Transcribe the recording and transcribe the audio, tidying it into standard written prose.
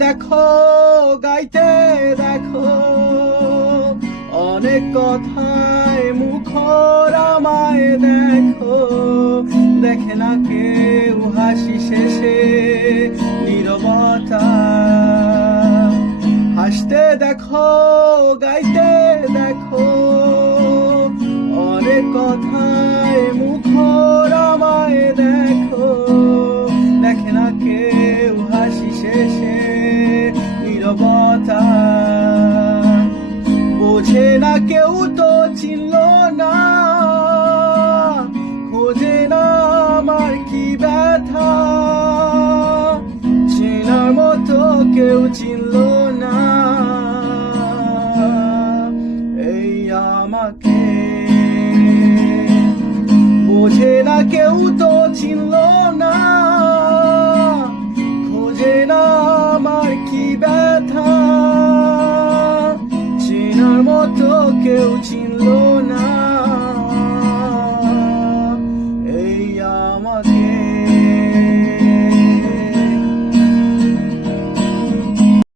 দেখো গাইতে দেখো অনেক কথায় মুখর আমায় দেখো, দেখে না কেউ হাসি শেষে নীরবতা। হাসতে দেখো গাইতে দেখো অনেক কথায় মুখর আমায় দেখো, দেখে না কেউ হাসি শেষে নীরবতা। বোঝে না কেউ তো চিনল না, খোঁজে না আমার কি ব্যথা, চেনার মতো কেউ চিনল না এই আমাকে। বোঝে না কেউ তো চিনল না, খোঁজে না আমার কি ব্যথা, চেনার মতো কেউ চিনল না এই আমাকে।